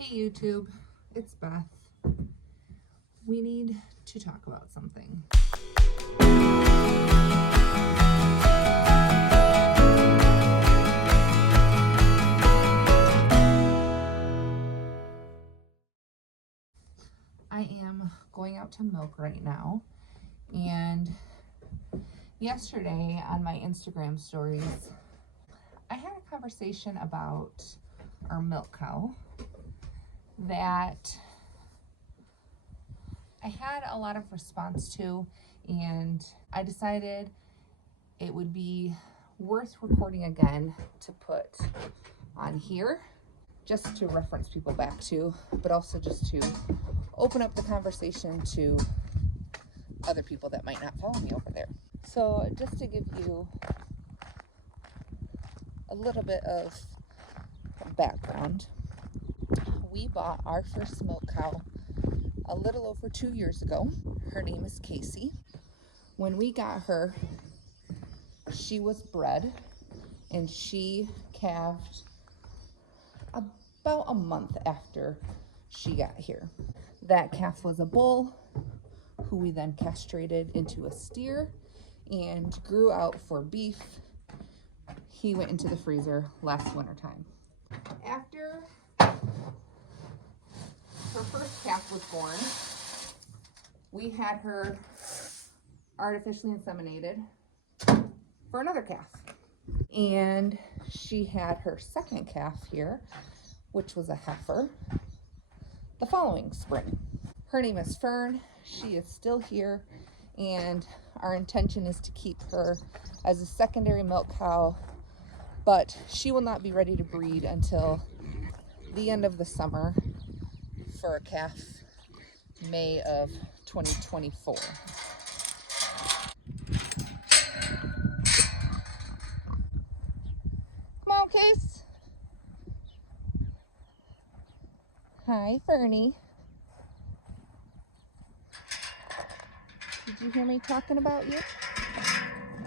Hey YouTube, it's Beth. We need to talk about something. I am going out to milk right now, and yesterday on my Instagram stories, I had a conversation about our milk cow that I had a lot of response to, and I decided it would be worth recording again to put on here, just to reference people back to, but also just to open up the conversation to other people that might not follow me over there. So just to give you a little bit of background, we bought our first milk cow a little over 2 years ago. Her name is Casey. When we got her, she was bred, and she calved about a month after she got here. That calf was a bull who we then castrated into a steer and grew out for beef. He went into the freezer last winter time. After her first calf was born, we had her artificially inseminated for another calf. And she had her second calf here, which was a heifer, the following spring. Her name is Fern. She is still here, and our intention is to keep her as a secondary milk cow, but she will not be ready to breed until the end of the summer for a calf May of 2024. Come on, Case. Hi, Fernie. Did you hear me talking about you?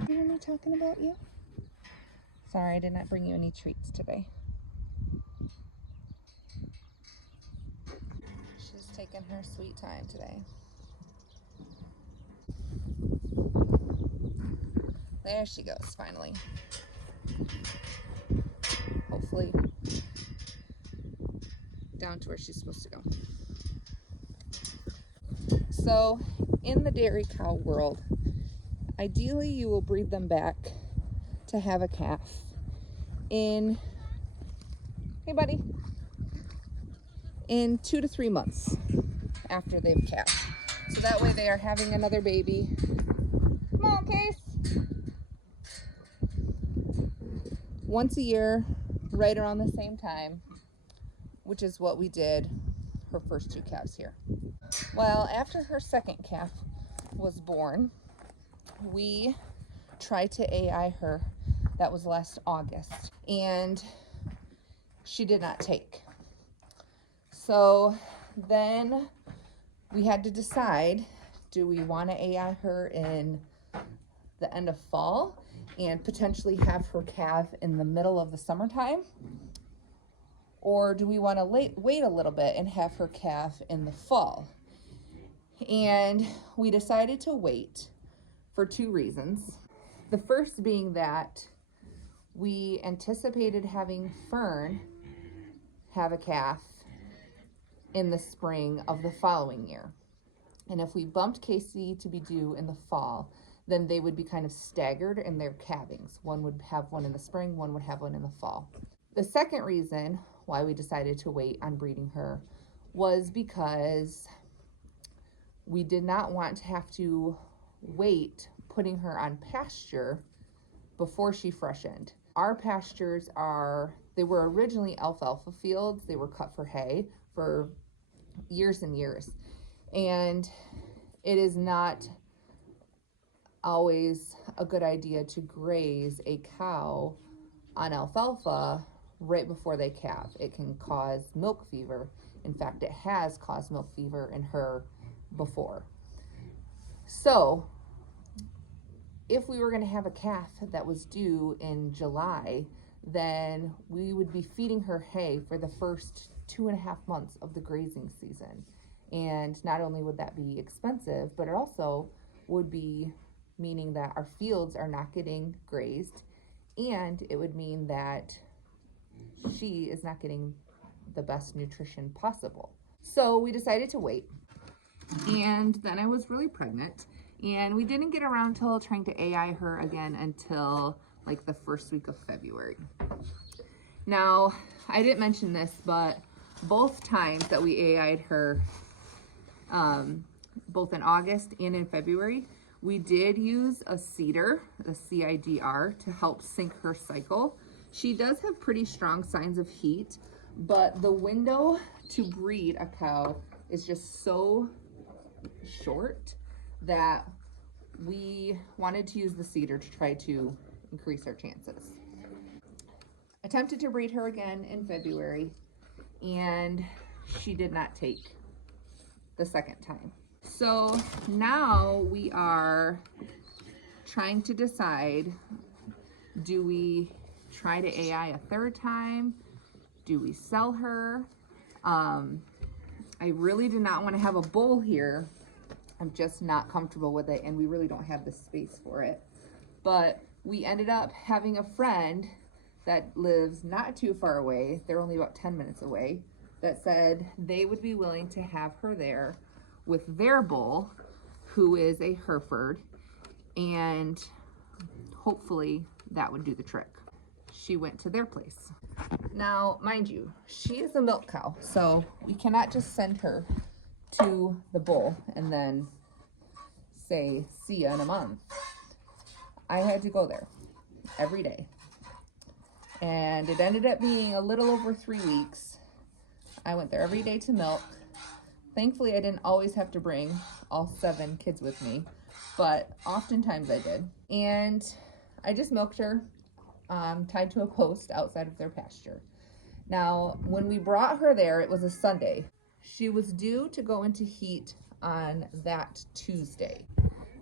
Did you hear me talking about you? Sorry, I did not bring you any treats today. She's taking her sweet time today. There she goes, finally. Hopefully down to where she's supposed to go. So, in the dairy cow world, ideally you will breed them back to have a calf in, hey buddy, in 2 to 3 months after they've calved. So that way they are having another baby. Come on, Case. Once a year, right around the same time, which is what we did her first 2 calves here. Well, after her second calf was born, we tried to AI her. That was last August, and she did not take. So then we had to decide, do we want to AI her in the end of fall and potentially have her calve in the middle of the summertime? Or do we want to wait a little bit and have her calf in the fall? And we decided to wait for 2 reasons. The first being that we anticipated having Fern have a calf in the spring of the following year. And if we bumped Casey to be due in the fall, then they would be kind of staggered in their calvings. One would have one in the spring, one would have one in the fall. The second reason why we decided to wait on breeding her was because we did not want to have to wait putting her on pasture before she freshened. Our pastures they were originally alfalfa fields. They were cut for hay for years and years. And it is not always a good idea to graze a cow on alfalfa right before they calve. It can cause milk fever. In fact, it has caused milk fever in her before. So if we were going to have a calf that was due in July, then we would be feeding her hay for the first 2.5 months of the grazing season. And not only would that be expensive, but it also would be meaning that our fields are not getting grazed, and it would mean that she is not getting the best nutrition possible. So we decided to wait. And then I was really pregnant, and we didn't get around till trying to AI her again until like the first week of February. Now, I didn't mention this, but both times that we AI'd her, both in August and in February, we did use a CIDR, a CIDR, to help sync her cycle. She does have pretty strong signs of heat, but the window to breed a cow is just so short that we wanted to use the CIDR to try to increase our chances. Attempted to breed her again in February, and she did not take the second time. So now we are trying to decide, do we try to AI a third time? Do we sell her? I really did not want to have a bull here. I'm just not comfortable with it, and we really don't have the space for it. But we ended up having a friend that lives not too far away, they're only about 10 minutes away, that said they would be willing to have her there with their bull, who is a Hereford, and hopefully that would do the trick. She went to their place. Now, mind you, she is a milk cow, so we cannot just send her to the bull and then say, see ya in a month. I had to go there every day. And it ended up being a little over 3 weeks. I went there every day to milk. Thankfully, I didn't always have to bring all 7 kids with me, but oftentimes I did. And I just milked her, tied to a post outside of their pasture. Now, when we brought her there, it was a Sunday. She was due to go into heat on that Tuesday.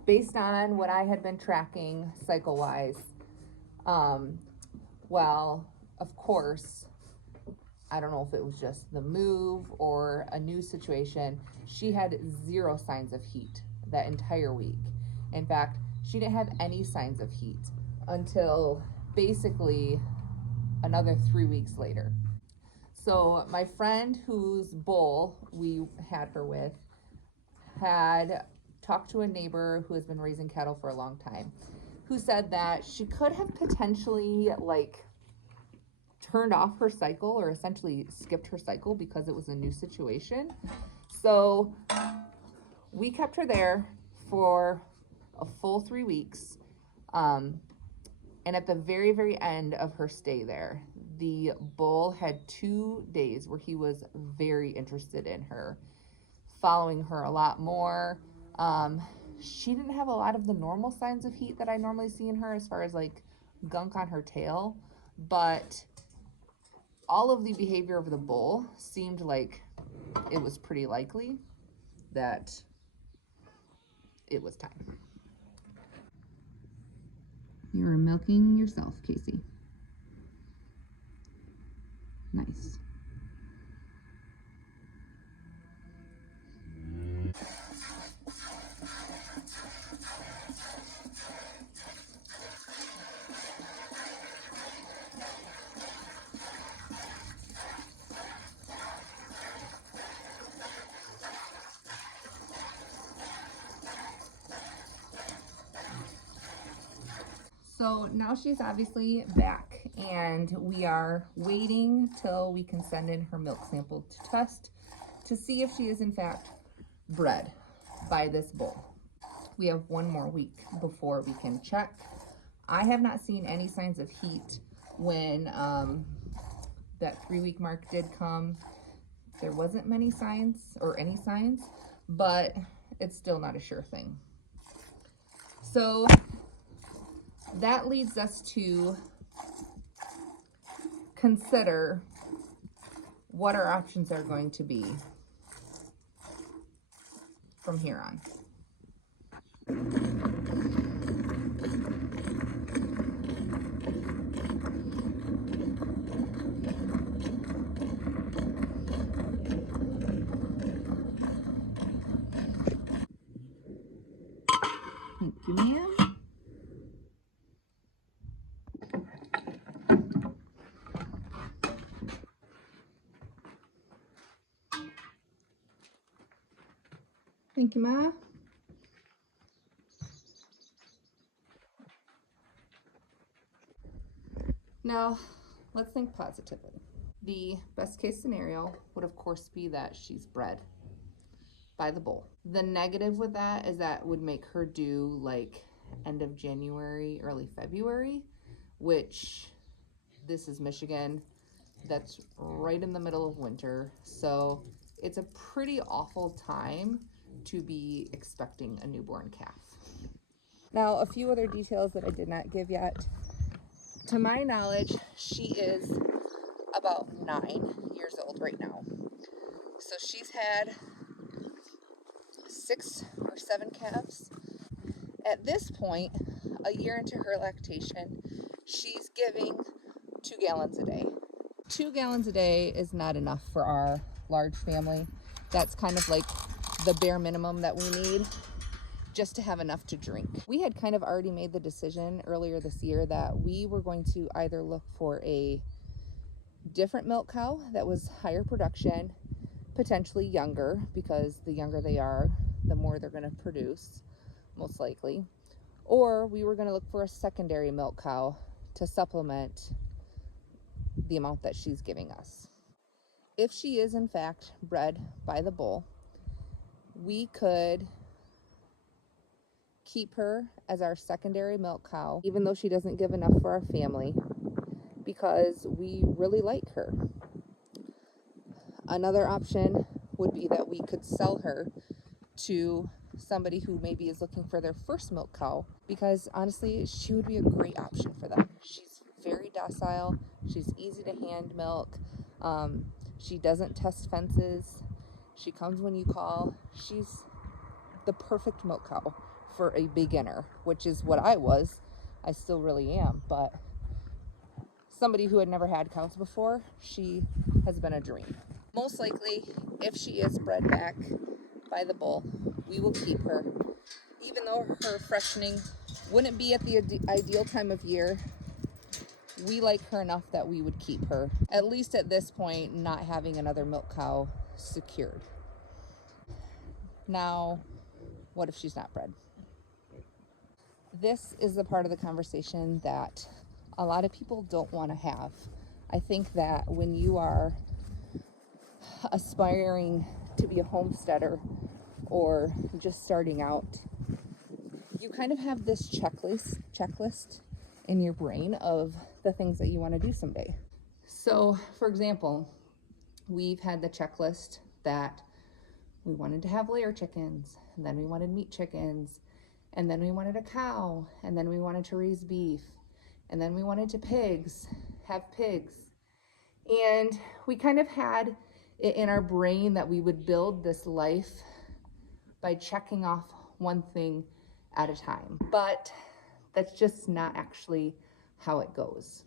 Based on what I had been tracking cycle-wise, well, of course, I don't know if it was just the move or a new situation, she had 0 signs of heat that entire week. In fact, she didn't have any signs of heat until basically another 3 weeks later. So my friend whose bull we had her with had talked to a neighbor who has been raising cattle for a long time, who said that she could have potentially like turned off her cycle, or essentially skipped her cycle because it was a new situation. So we kept her there for a full 3 weeks. And at the very, very end of her stay there, the bull had 2 days where he was very interested in her, following her a lot more. She didn't have a lot of the normal signs of heat that I normally see in her, as far as like gunk on her tail, but all of the behavior of the bull seemed like it was pretty likely that it was time. You're milking yourself, Casey. Nice. So now she's obviously back, and we are waiting till we can send in her milk sample to test to see if she is in fact bred by this bull. We have 1 more week before we can check. I have not seen any signs of heat when that 3-week mark did come. There wasn't many signs, or any signs, but it's still not a sure thing. So that leads us to consider what our options are going to be from here on. Thank you, Ma. Now, let's think positively. The best case scenario would, of course, be that she's bred by the bull. The negative with that is that would make her due like end of January, early February, which this is Michigan. That's right in the middle of winter. So it's a pretty awful time to be expecting a newborn calf. Now, a few other details that I did not give yet. To my knowledge, she is about 9 years old right now. So she's had 6 or 7 calves. At this point, a year into her lactation, she's giving 2 gallons a day. 2 gallons a day is not enough for our large family. That's kind of like the bare minimum that we need just to have enough to drink. We had kind of already made the decision earlier this year that we were going to either look for a different milk cow that was higher production, potentially younger, because the younger they are, the more they're going to produce, most likely. Or we were going to look for a secondary milk cow to supplement the amount that she's giving us. If she is in fact bred by the bull, we could keep her as our secondary milk cow, even though she doesn't give enough for our family, because we really like her. Another option would be that we could sell her to somebody who maybe is looking for their first milk cow, because honestly, she would be a great option for them. She's very docile. She's easy to hand milk. She doesn't test fences. She comes when you call. She's the perfect milk cow for a beginner, which is what I was. I still really am, but somebody who had never had cows before, she has been a dream. Most likely, if she is bred back by the bull, we will keep her. Even though her freshening wouldn't be at the ideal time of year, we like her enough that we would keep her, at least at this point, not having another milk cow secured. Now, what if she's not bred? This is the part of the conversation that a lot of people don't want to have. I think that when you are aspiring to be a homesteader or just starting out, you kind of have this checklist in your brain of the things that you want to do someday. So, for example, we've had the checklist that we wanted to have layer chickens, and then we wanted meat chickens, and then we wanted a cow, and then we wanted to raise beef, and then we wanted to have pigs. And we kind of had it in our brain that we would build this life by checking off one thing at a time. But that's just not actually how it goes.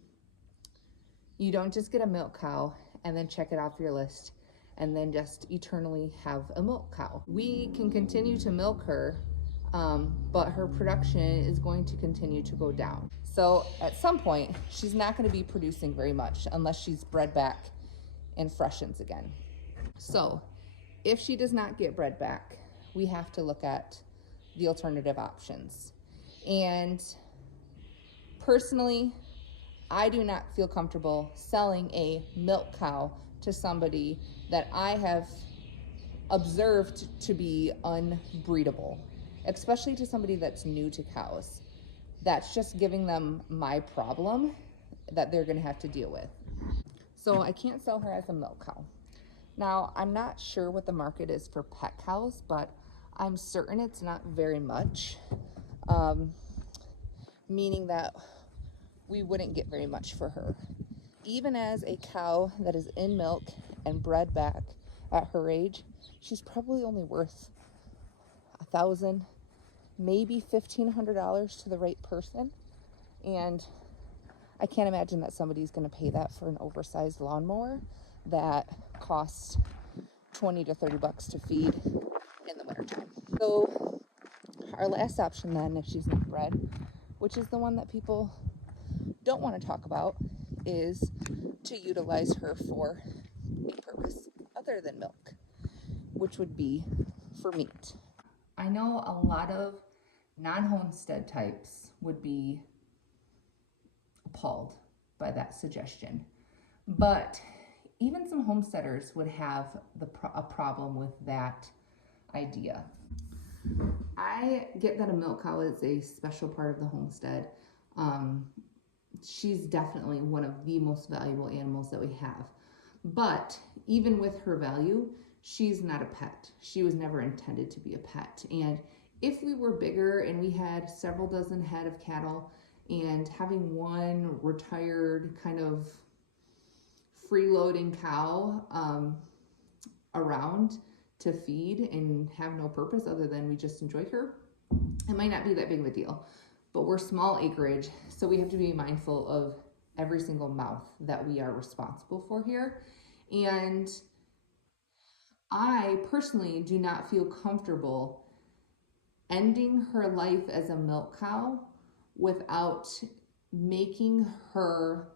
You don't just get a milk cow and then check it off your list and then just eternally have a milk cow. We can continue to milk her, but her production is going to continue to go down. So at some point, she's not going to be producing very much unless she's bred back and freshens again. So if she does not get bred back, we have to look at the alternative options. And personally, I do not feel comfortable selling a milk cow to somebody that I have observed to be unbreedable, especially to somebody that's new to cows. That's just giving them my problem that they're going to have to deal with. So I can't sell her as a milk cow. Now, I'm not sure what the market is for pet cows, but I'm certain it's not very much, meaning that we wouldn't get very much for her. Even as a cow that is in milk and bred back at her age, she's probably only worth $1,000, maybe $1,500 to the right person. And I can't imagine that somebody's going to pay that for an oversized lawnmower that costs $20 to $30 to feed in the wintertime. So our last option then, if she's not bred, which is the one that people don't want to talk about, is to utilize her for a purpose other than milk, which would be for meat. I know a lot of non-homestead types would be appalled by that suggestion, but even some homesteaders would have a problem with that idea. I get that a milk cow is a special part of the homestead. She's definitely one of the most valuable animals that we have. But even with her value, she's not a pet. She was never intended to be a pet. And if we were bigger and we had several dozen head of cattle, and having one retired kind of freeloading cow around to feed and have no purpose other than we just enjoy her, it might not be that big of a deal. But we're small acreage, so we have to be mindful of every single mouth that we are responsible for here. And I personally do not feel comfortable ending her life as a milk cow without making her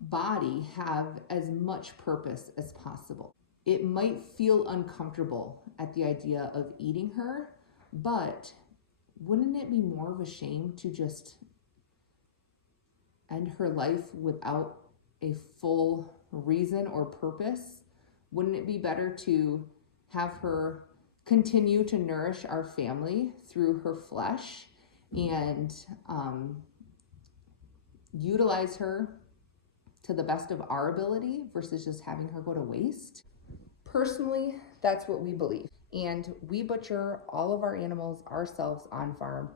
body have as much purpose as possible. It might feel uncomfortable at the idea of eating her, but wouldn't it be more of a shame to just end her life without a full reason or purpose? Wouldn't it be better to have her continue to nourish our family through her flesh and utilize her to the best of our ability versus just having her go to waste? Personally, that's what we believe. And we butcher all of our animals ourselves on farm.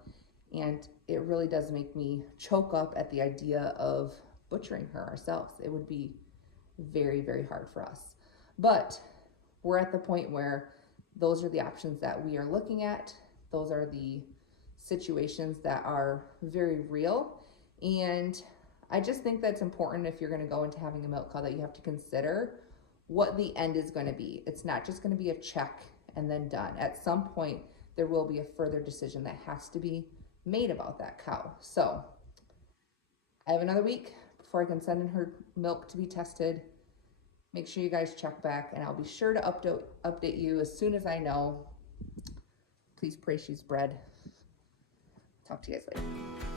And it really does make me choke up at the idea of butchering her ourselves. It would be very, very hard for us. But we're at the point where those are the options that we are looking at. Those are the situations that are very real. And I just think that's important if you're going to go into having a milk cow, that you have to consider what the end is going to be. It's not just going to be a check and then done. At some point, there will be a further decision that has to be made about that cow. So I have another week before I can send in her milk to be tested. Make sure you guys check back, and I'll be sure to update you as soon as I know. Please pray she's bred. Talk to you guys later.